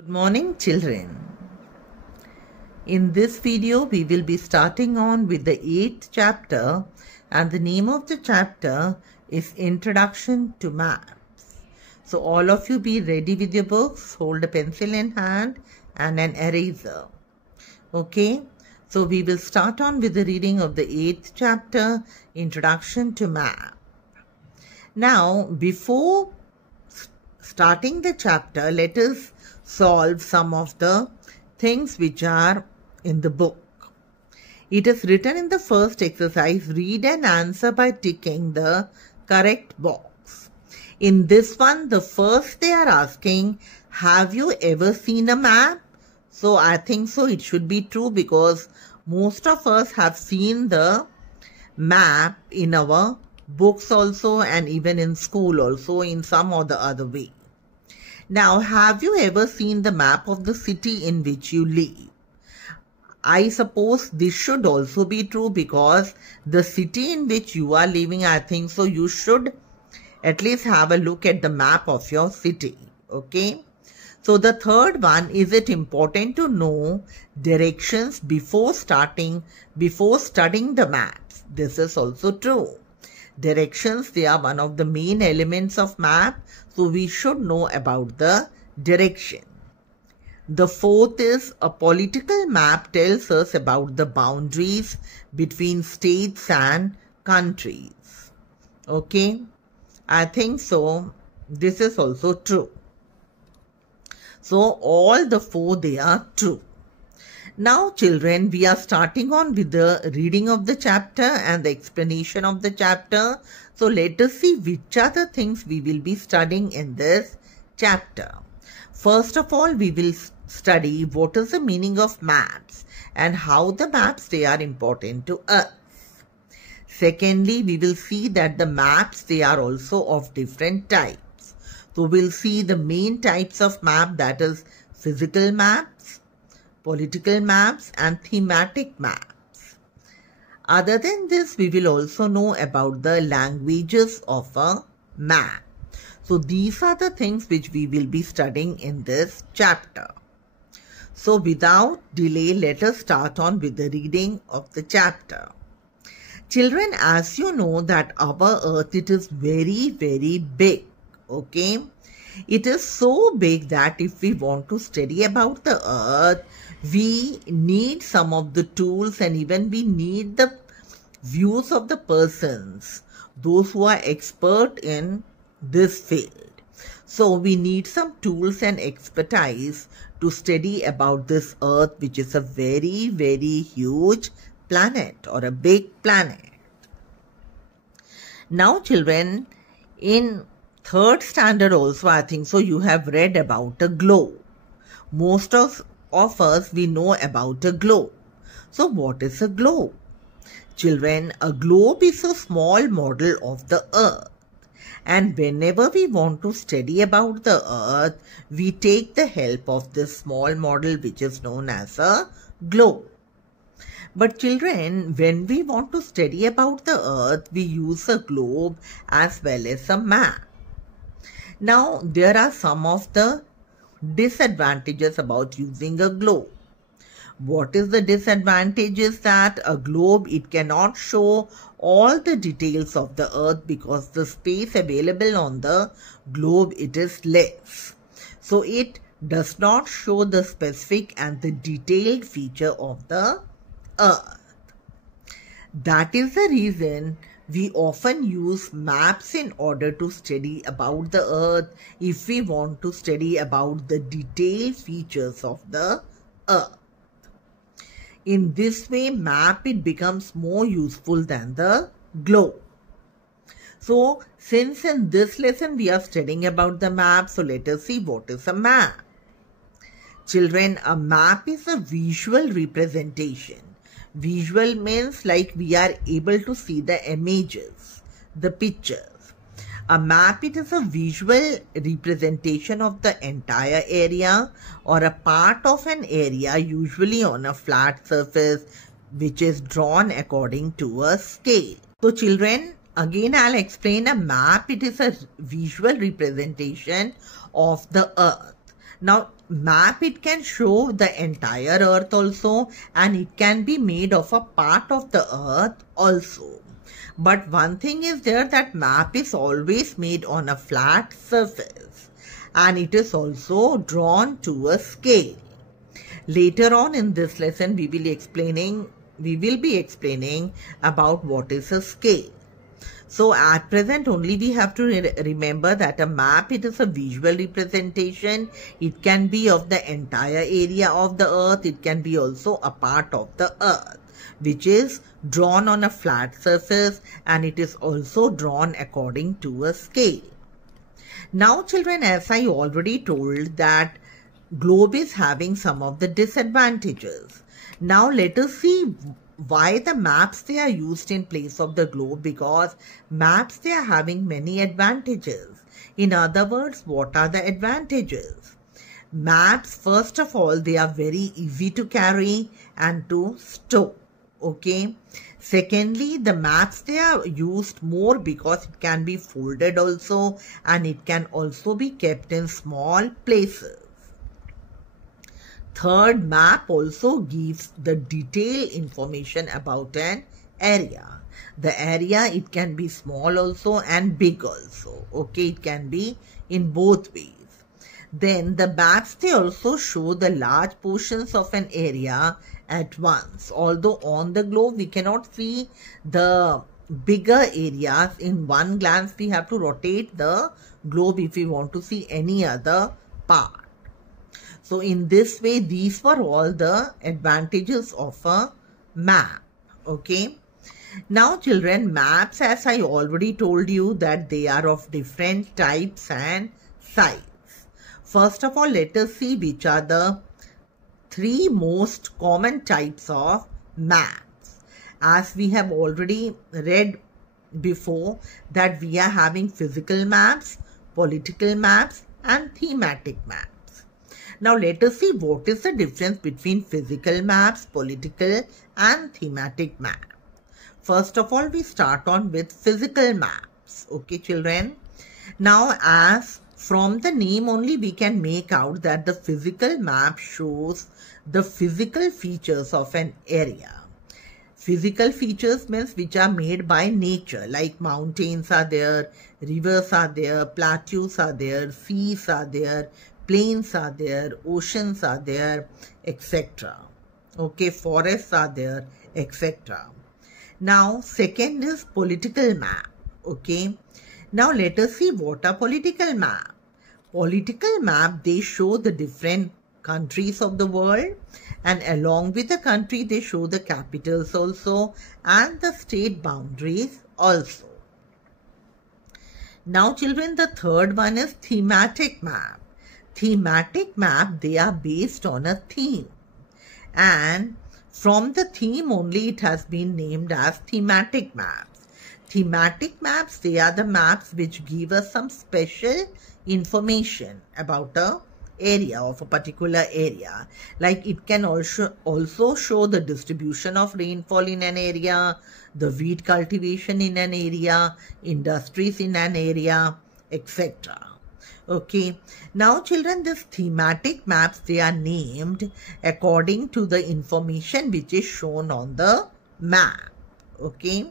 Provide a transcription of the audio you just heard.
Good morning, children. In this video, we will be starting on with the 8th chapter, and the name of the chapter is Introduction to Maps. So all of you be ready with your books, hold a pencil in hand and an eraser. Okay, so we will start on with the reading of the 8th chapter, Introduction to Map. Now, before starting the chapter, let us solve some of the things which are in the book. It is written in the first exercise, read and answer by ticking the correct box. In this one, the first they are asking, have you ever seen a map? So I think so it should be true, because most of us have seen the map in our books also, and even in school also in some or the other way. Now, have you ever seen the map of the city in which you live? I suppose this should also be true, because the city in which you are living, I think so you should at least have a look at the map of your city. Okay. So the third one, is it important to know directions before studying the maps? This is also true. Directions, they are one of the main elements of map, so we should know about the direction. The fourth is, a political map tells us about the boundaries between states and countries. Okay, I think so this is also true. So all the four, they are true. Now children, we are starting on with the reading of the chapter and the explanation of the chapter. So let us see which are the things we will be studying in this chapter. First of all, we will study what is the meaning of maps and how the maps, they are important to us. Secondly, we will see that the maps, they are also of different types. So we'll see the main types of map, that is physical maps, political maps and thematic maps. Other than this, we will also know about the languages of a map. So these are the things which we will be studying in this chapter. So without delay, let us start on with the reading of the chapter. Children, as you know that our earth, it is very, very big. Okay. It is so big that if we want to study about the earth, we need some of the tools, and even we need the views of the persons, those who are expert in this field. So we need some tools and expertise to study about this earth, which is a very, very huge planet or a big planet. Now children, in third standard also, I think so, you have read about a globe. Most of us, we know about a globe. So what is a globe? Children, a globe is a small model of the earth. And whenever we want to study about the earth, we take the help of this small model, which is known as a globe. But children, when we want to study about the earth, we use a globe as well as a map. Now, there are some of the disadvantages about using a globe. What is the disadvantages? That a globe, it cannot show all the details of the earth, because the space available on the globe, it is less. So it does not show the specific and the detailed feature of the earth. That is the reason we often use maps in order to study about the earth, if we want to study about the detailed features of the earth. In this way, map, it becomes more useful than the globe. So since in this lesson we are studying about the map, so let us see what is a map. Children, a map is a visual representation. Visual means like we are able to see the images, the pictures. A map, it is a visual representation of the entire area or a part of an area, usually on a flat surface, which is drawn according to a scale. So children, again I'll explain. A map, it is a visual representation of the earth. Now map, it can show the entire earth also, and it can be made of a part of the earth also. But one thing is there, that map is always made on a flat surface, and it is also drawn to a scale. Later on in this lesson, we will be explaining about what is a scale. So at present only we have to remember that a map, it is a visual representation. It can be of the entire area of the earth. It can be also a part of the earth, which is drawn on a flat surface, and it is also drawn according to a scale. Now children, as I already told, that globe is having some of the disadvantages. Now let us see why the maps, they are used in place of the globe, because maps, they are having many advantages. In other words, what are the advantages? Maps, first of all, they are very easy to carry and to store. Okay. Secondly, the maps, they are used more because it can be folded also, and it can also be kept in small places. Third, map also gives the detailed information about an area. The area, it can be small also and big also. Okay, it can be in both ways. Then the maps, they also show the large portions of an area at once. Although on the globe we cannot see the bigger areas in one glance, we have to rotate the globe if we want to see any other part. So in this way, these were all the advantages of a map. Okay. Now children, maps, as I already told you, that they are of different types and size. First of all, let us see which are the three most common types of maps. As we have already read before, that we are having physical maps, political maps, and thematic maps. Now let us see what is the difference between physical maps, political and thematic maps. First of all, we start on with physical maps. Okay children. Now as from the name only we can make out that the physical map shows the physical features of an area. Physical features means which are made by nature, like mountains are there, rivers are there, plateaus are there, seas are there, plains are there, oceans are there, etc. Okay, forests are there, etc. Now, second is political map. Okay. Now, let us see what are political map. Political map, they show the different countries of the world, and along with the country, they show the capitals also and the state boundaries also. Now, children, the third one is thematic map. Thematic map, they are based on a theme, and from the theme only it has been named as thematic maps. Thematic maps, they are the maps which give us some special information about a area of a particular area. Like it can also show the distribution of rainfall in an area, the wheat cultivation in an area, industries in an area, etc. Okay. Now children, these thematic maps, they are named according to the information which is shown on the map. Okay.